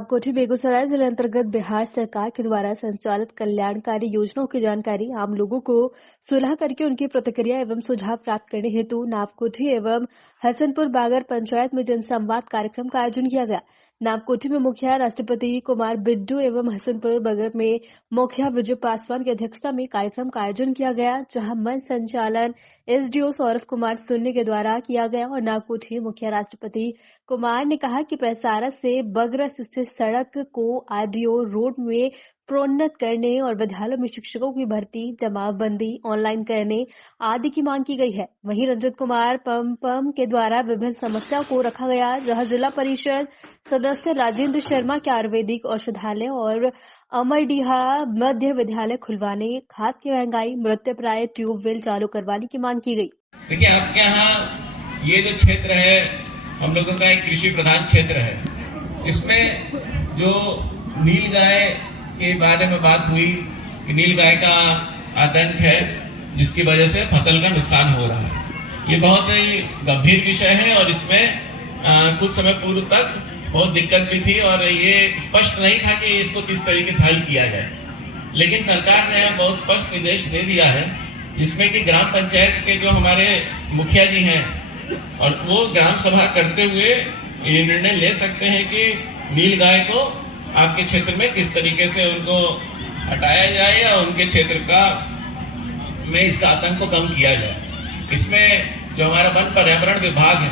नावकोठी बेगूसराय जिले अंतर्गत बिहार सरकार के द्वारा संचालित कल्याणकारी योजनाओं की जानकारी आम लोगों को सुलह करके उनकी प्रतिक्रिया एवं सुझाव प्राप्त करने हेतु नावकोठी एवं हसनपुर बागर पंचायत में जनसंवाद कार्यक्रम का आयोजन किया गया। नावकोठी में मुखिया राष्ट्रपति कुमार बिड्डू एवं हसनपुर बागर में मुखिया विजय पासवान की अध्यक्षता में कार्यक्रम का आयोजन किया गया, जहां मंच संचालन एसडीओ सौरभ कुमार सुन्नी के द्वारा किया गया और नावकोठी मुखिया राष्ट्रपति कुमार ने कहा कि पैसारस से बगरस स्थित सड़क को आरडीओ रोड में प्रोन्नत करने और विद्यालयों में शिक्षकों की भर्ती, जमावबंदी ऑनलाइन करने आदि की मांग की गई है। वहीं रंजित कुमार पम के द्वारा विभिन्न समस्याओं को रखा गया, जहां जिला परिषद सदस्य राजेंद्र शर्मा के आयुर्वेदिक औषधालय और अमरडीहा मध्य विद्यालय खुलवाने, खाद की महंगाई, मृत्यप्राय ट्यूबवेल चालू करवाने की मांग की गई। देखिए, आपके यहाँ ये जो क्षेत्र है हम लोगों का एक कृषि प्रधान क्षेत्र है। इसमें जो नील गाय के बारे में बात हुई कि नील गाय का आतंक है जिसकी वजह से फसल का नुकसान हो रहा है। ये बहुत ही गंभीर विषय है और इसमें कुछ समय पूर्व तक बहुत दिक्कत भी थी और ये स्पष्ट नहीं था कि इसको किस तरीके से हल किया जाए, लेकिन सरकार ने बहुत स्पष्ट निर्देश दे दिया है जिसमें कि ग्राम पंचायत के जो हमारे मुखिया जी हैं और वो ग्राम सभा करते हुए ये निर्णय ले सकते हैं कि नील गाय को आपके क्षेत्र में किस तरीके से उनको हटाया जाए या उनके क्षेत्र का में इसका आतंक को कम किया जाए। इसमें जो हमारा वन पर्यावरण विभाग है,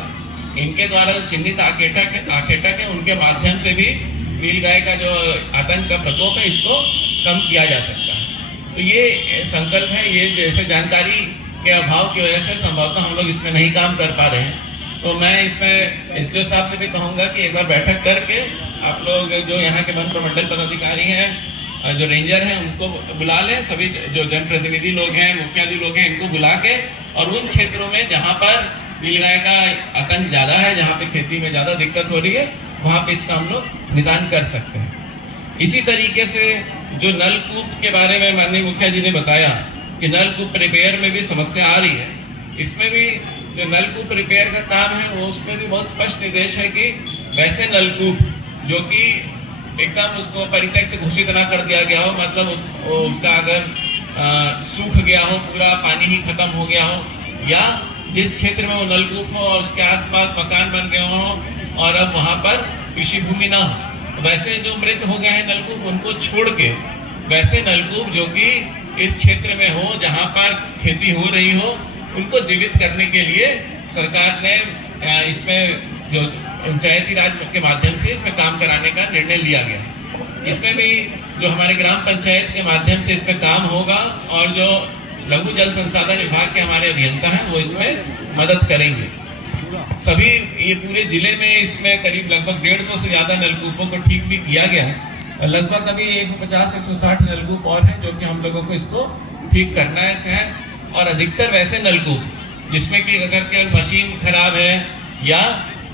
इनके द्वारा जो चिन्हित आखेटक है उनके माध्यम से भी नील गाय का जो आतंक का प्रकोप है इसको कम किया जा सकता है। तो ये संकल्प है, ये जैसे जानकारी के अभाव की वजह से संभवतः हम लोग इसमें नहीं काम कर पा रहे हैं। तो मैं इसमें एसडीओ साहब से भी कहूंगा कि एक बार बैठक करके आप लोग जो यहाँ के वन प्रमंडल पदाधिकारी हैं, जो रेंजर हैं, उनको बुला लें, सभी जो जनप्रतिनिधि लोग हैं, मुखिया जी लोग हैं, इनको बुला के और उन क्षेत्रों में जहाँ पर नील गाय का आतंक ज्यादा है, जहाँ पे खेती में ज्यादा दिक्कत हो रही है, वहाँ पे इसका हम लोग निदान कर सकते हैं। इसी तरीके से जो नलकूप के बारे में माननीय मुखिया जी ने बताया कि नलकूप रिपेयर में भी समस्या आ रही है, इसमें भी जो नलकूप रिपेयर का काम है वो उसमें भी बहुत स्पष्ट निर्देश है कि वैसे नलकूप जो कि एकदम उसको परित्यक्त घोषित ना कर दिया गया हो, मतलब उसका अगर सूख गया हो, पूरा पानी ही खत्म हो गया हो, या जिस क्षेत्र में वो नलकूप हो और उसके आसपास मकान बन गए हो और अब वहां पर कृषि भूमि ना हो, वैसे जो मृत हो गए हैं नलकूप उनको छोड़ के वैसे नलकूप जो कि इस क्षेत्र में हो जहां पर खेती हो रही हो, उनको जीवित करने के लिए सरकार ने इसमें जो पंचायती राज के माध्यम से इसमें काम कराने का निर्णय लिया गया है। इसमें भी जो हमारे ग्राम पंचायत के माध्यम से इसमें काम होगा और जो लघु जल संसाधन विभाग के हमारे अभियंता हैं वो इसमें मदद करेंगे। सभी ये पूरे जिले में इसमें करीब लगभग 150 से ज्यादा नलकूपों को ठीक भी किया गया है। लगभग अभी 150-160 नलकूप और हैं जो कि हम लोगों को इसको ठीक करना है। और अधिकतर वैसे नलकूप जिसमें कि अगर केवल मशीन खराब है या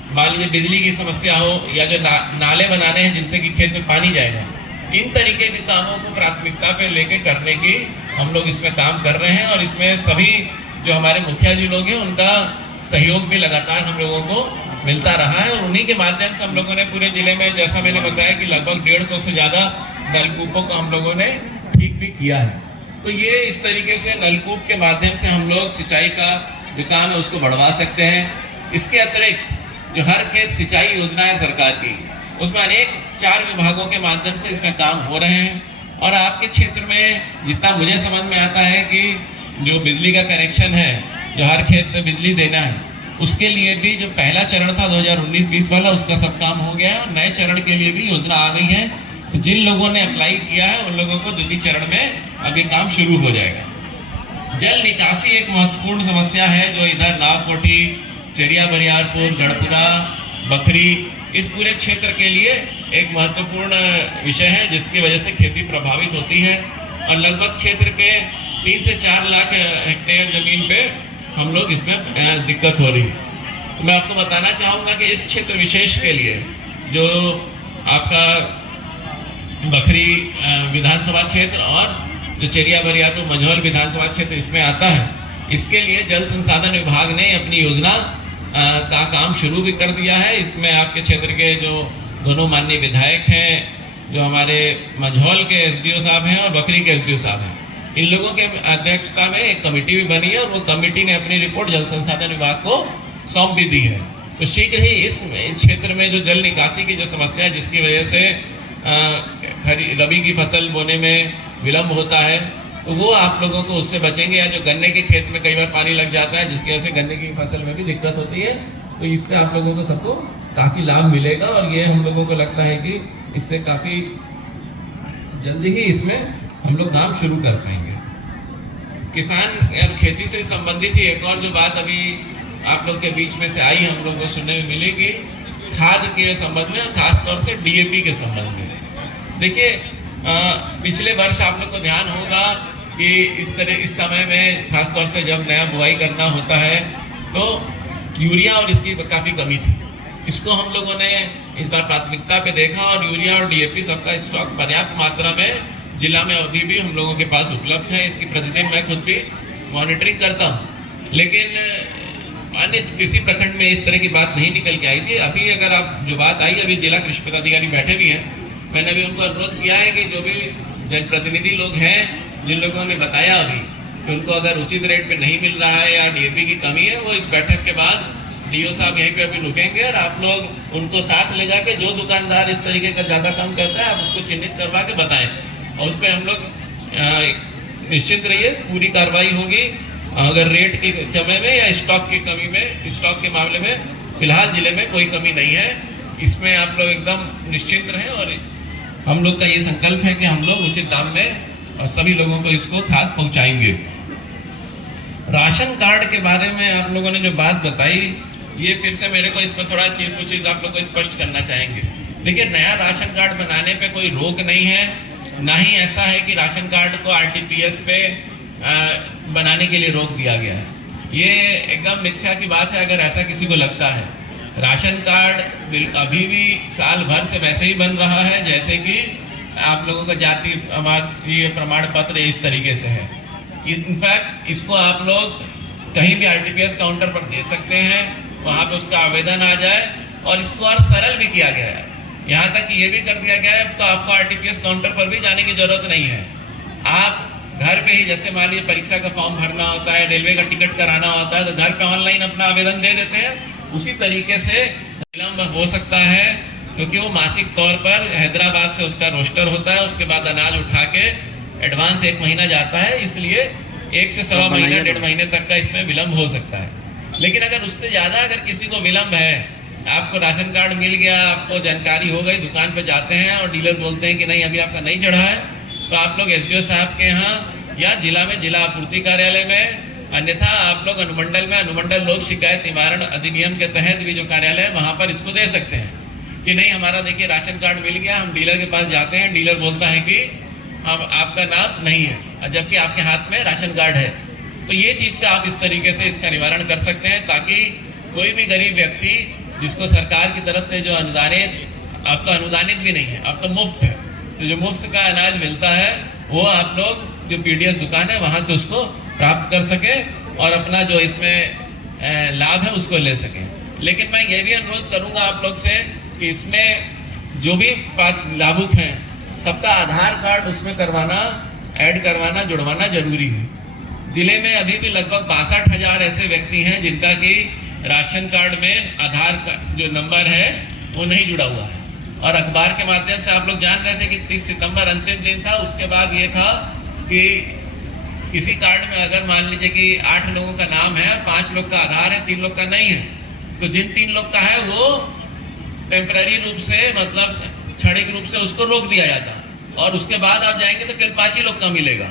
मान लीजिए बिजली की समस्या हो या जो नाले बनाने हैं जिनसे कि खेत में पानी जाएगा, इन तरीके के कामों को प्राथमिकता पे लेके करने की हम लोग इसमें काम कर रहे हैं। और इसमें सभी जो हमारे मुखिया जी लोग हैं उनका सहयोग भी लगातार हम लोगों को मिलता रहा है और उन्हीं के माध्यम से हम लोगों ने पूरे जिले में, जैसा मैंने बताया कि लगभग 150 से ज्यादा नलकूपों को हम लोगों ने ठीक भी किया है। तो ये इस तरीके से नलकूप के माध्यम से हम लोग सिंचाई का जो काम है उसको बढ़वा सकते हैं। इसके अतिरिक्त जो हर खेत सिंचाई योजना है सरकार की, उसमें अनेक 4 विभागों के माध्यम से इसमें काम हो रहे हैं। और आपके क्षेत्र में जितना मुझे समझ में आता है कि जो बिजली का कनेक्शन है, जो हर खेत में बिजली देना है, उसके लिए भी जो पहला चरण था 2019-20 वाला, उसका सब काम हो गया है और नए चरण के लिए भी योजना आ गई है। तो जिन लोगों ने अप्लाई किया है उन लोगों को द्वितीय चरण में अभी काम शुरू हो जाएगा। जल निकासी एक महत्वपूर्ण समस्या है जो इधर नावकोठी, चेरिया बरियारपुर, गढ़पुरा, बखरी, इस पूरे क्षेत्र के लिए एक महत्वपूर्ण विषय है जिसकी वजह से खेती प्रभावित होती है। और लगभग क्षेत्र के 3 से 4 लाख हेक्टेयर जमीन पे हम लोग इसमें दिक्कत हो रही है। तो मैं आपको बताना चाहूंगा कि इस क्षेत्र विशेष के लिए जो आपका बखरी विधानसभा क्षेत्र और जो चेरिया बरियारपुर मझौल विधानसभा क्षेत्र इसमें आता है, इसके लिए जल संसाधन विभाग ने अपनी योजना का काम शुरू भी कर दिया है। इसमें आपके क्षेत्र के जो दोनों माननीय विधायक हैं, जो हमारे मंझौल के एसडीओ साहब हैं और बकरी के एसडीओ साहब हैं, इन लोगों के अध्यक्षता में एक कमेटी भी बनी है और वो कमेटी ने अपनी रिपोर्ट जल संसाधन विभाग को सौंप भी दी है। तो शीघ्र ही इस क्षेत्र में जो जल निकासी की जो समस्या है, जिसकी वजह से रबी की फसल बोने में विलंब होता है, तो वो आप लोगों को उससे बचेंगे। या जो गन्ने के खेत में कई बार पानी लग जाता है, जिसकी वजह से गन्ने की फसल में भी दिक्कत होती है, तो इससे आप लोगों को सबको काफी लाभ मिलेगा और ये हम लोगों को लगता है कि इससे काफी जल्दी ही इसमें हम लोग काम शुरू कर पाएंगे। किसान और खेती से संबंधित ही एक और जो बात अभी आप लोग के बीच में से आई, हम लोग को सुनने में मिली कि खाद के संबंध में, खासतौर से डीएपी के संबंध में। देखिए, पिछले वर्ष आप लोग को ध्यान होगा कि इस समय में खासतौर से जब नया बुआई करना होता है तो यूरिया और इसकी काफी कमी थी। इसको हम लोगों ने इस बार प्राथमिकता पे देखा और यूरिया और डीएपी सबका स्टॉक पर्याप्त मात्रा में जिला में अभी भी हम लोगों के पास उपलब्ध है। इसकी प्रतिदिन मैं खुद भी मॉनिटरिंग करता हूँ, लेकिन अन्य किसी प्रखंड में इस तरह की बात नहीं निकल के आई थी। अभी अगर आप जो बात आई, अभी जिला कृषि पदाधिकारी बैठे भी हैं, मैंने भी उनको अनुरोध किया है कि जो भी जनप्रतिनिधि लोग हैं, जिन लोगों ने बताया अभी कि उनको अगर उचित रेट पे नहीं मिल रहा है या डीएपी की कमी है, वो इस बैठक के बाद डीओ साहब यहीं पे अभी रुकेंगे और आप लोग उनको साथ ले जाके जो दुकानदार इस तरीके का ज्यादा कम करता है, आप उसको चिन्हित करवा के बताएं और उस पर हम लोग निश्चित रहिए पूरी कार्रवाई होगी। अगर रेट की कमी में या स्टॉक की कमी में, स्टॉक के मामले में फिलहाल जिले में कोई कमी नहीं है, इसमें आप लोग एकदम निश्चिंत रहें। और हम लोग का ये संकल्प है कि हम लोग उचित दाम में और सभी लोगों को इसको खाद पहुंचाएंगे। राशन कार्ड के बारे में आप लोगों ने जो बात बताई, ये फिर से मेरे को इसमें थोड़ा कुछ चीज आप लोग को स्पष्ट करना चाहेंगे। देखिए, नया राशन कार्ड बनाने पे कोई रोक नहीं है, ना ही ऐसा है कि राशन कार्ड को आरटीपीएस पे बनाने के लिए रोक दिया गया है। ये एकदम मिथ्या की बात है अगर ऐसा किसी को लगता है। राशन कार्ड अभी भी साल भर से वैसे ही बन रहा है जैसे कि आप लोगों का जाति आवासीय प्रमाण पत्र इस तरीके से है। इनफैक्ट इसको आप लोग कहीं भी आरटीपीएस काउंटर पर दे सकते हैं, वहां पे उसका आवेदन आ जाए और इसको और सरल भी किया गया है। यहाँ तक कि ये भी कर दिया गया है तो आपको आरटीपीएस काउंटर पर भी जाने की जरूरत नहीं है। आप घर पे ही, जैसे मान लीजिए परीक्षा का फॉर्म भरना होता है, रेलवे का टिकट कराना होता है, तो घर पे ऑनलाइन अपना आवेदन दे देते हैं। उसी तरीके से विलंब हो सकता है क्योंकि वो मासिक तौर पर हैदराबाद से उसका रोस्टर होता है, उसके बाद अनाज उठा के एडवांस 1 महीना जाता है, इसलिए 1 से सवा महीना 1.5 महीने तक का इसमें विलंब हो सकता है। लेकिन अगर उससे ज्यादा अगर किसी को विलंब है, आपको राशन कार्ड मिल गया, आपको जानकारी हो गई, दुकान पे जाते हैं और डीलर बोलते हैं कि नहीं अभी आपका नहीं चढ़ा है, तो आप लोग एसडीओ साहब के यहाँ या जिला में जिला आपूर्ति कार्यालय में, अन्यथा आप लोग अनुमंडल में अनुमंडल लोक शिकायत निवारण अधिनियम के तहत भी जो कार्यालय है वहां पर इसको दे सकते हैं कि नहीं हमारा देखिए राशन कार्ड मिल गया। हम डीलर के पास जाते हैं, डीलर बोलता है कि अब आपका नाम नहीं है, जबकि आपके हाथ में राशन कार्ड है। तो ये चीज का आप इस तरीके से इसका निवारण कर सकते हैं ताकि कोई भी गरीब व्यक्ति जिसको सरकार की तरफ से जो अनुदानित, अब तो अनुदानित भी नहीं है, अब तो मुफ्त है, तो जो मुफ्त का अनाज मिलता है वो आप लोग जो पीडीएस दुकान है वहां से उसको प्राप्त कर सके और अपना जो इसमें लाभ है उसको ले सके। लेकिन मैं ये भी अनुरोध करूंगा आप लोग से कि इसमें जो भी लाभुक हैं सबका आधार कार्ड उसमें करवाना, ऐड करवाना, जुड़वाना जरूरी है। जिले में अभी भी लगभग 62,000 ऐसे व्यक्ति हैं जिनका कि राशन कार्ड में आधार का जो नंबर है वो नहीं जुड़ा हुआ है। और अखबार के माध्यम से आप लोग जान रहे थे कि 30 सितंबर अंतिम दिन था। उसके बाद ये था कि किसी कार्ड में अगर मान लीजिए कि 8 लोगों का नाम है, 5 लोग का आधार है, 3 लोग का नहीं है, तो जिन 3 लोग का है वो टेम्पररी रूप से, मतलब क्षणिक रूप से उसको रोक दिया जाता और उसके बाद आप जाएंगे तो फिर 5 ही लोग का मिलेगा।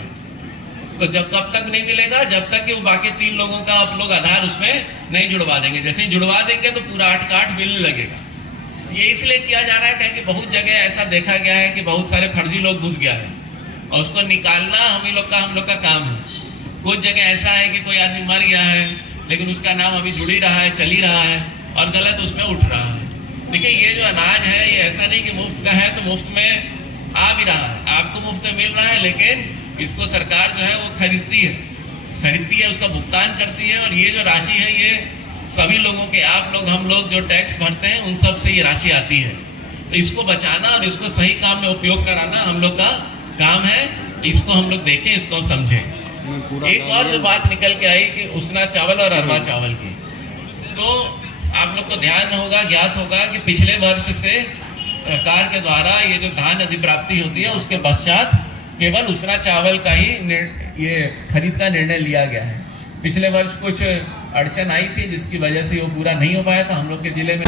तो जब कब तक नहीं मिलेगा? जब तक कि वो बाकी 3 लोगों का आप लोग आधार उसमें नहीं जुड़वा देंगे। जैसे ही जुड़वा देंगे तो पूरा 8 का 8 मिलने लगेगा। ये इसलिए किया जा रहा है कि बहुत जगह ऐसा देखा गया है कि बहुत सारे फर्जी लोग घुस गया है और उसको निकालना हम लोग का काम है। कुछ जगह ऐसा है कि कोई आदमी मर गया है लेकिन उसका नाम अभी जुड़ ही रहा है, चल ही रहा है और गलत उसमें उठ रहा है। देखिए, ये जो अनाज है ये ऐसा नहीं कि मुफ्त का है तो मुफ्त में आ भी रहा है, आपको मुफ्त में मिल रहा है, लेकिन इसको सरकार जो है वो खरीदती है, उसका भुगतान करती है। और ये जो राशि है ये सभी लोगों के, आप लोग, हम लोग जो टैक्स भरते हैं उन सब से ये राशि आती है। तो इसको बचाना और इसको सही काम में उपयोग कराना हम लोग का काम है। इसको हम लोग देखें, इसको समझें। एक और जो बात निकल के आई कि उसना चावल और अरवा चावल की, तो आप लोग को ध्यान होगा, ज्ञात होगा कि पिछले वर्ष से सरकार के द्वारा ये जो धान अधिप्राप्ति होती है उसके पश्चात केवल उसना चावल का ही ये खरीद का निर्णय लिया गया है। पिछले वर्ष कुछ अड़चन आई थी जिसकी वजह से वो पूरा नहीं हो पाया था हम लोग के जिले में।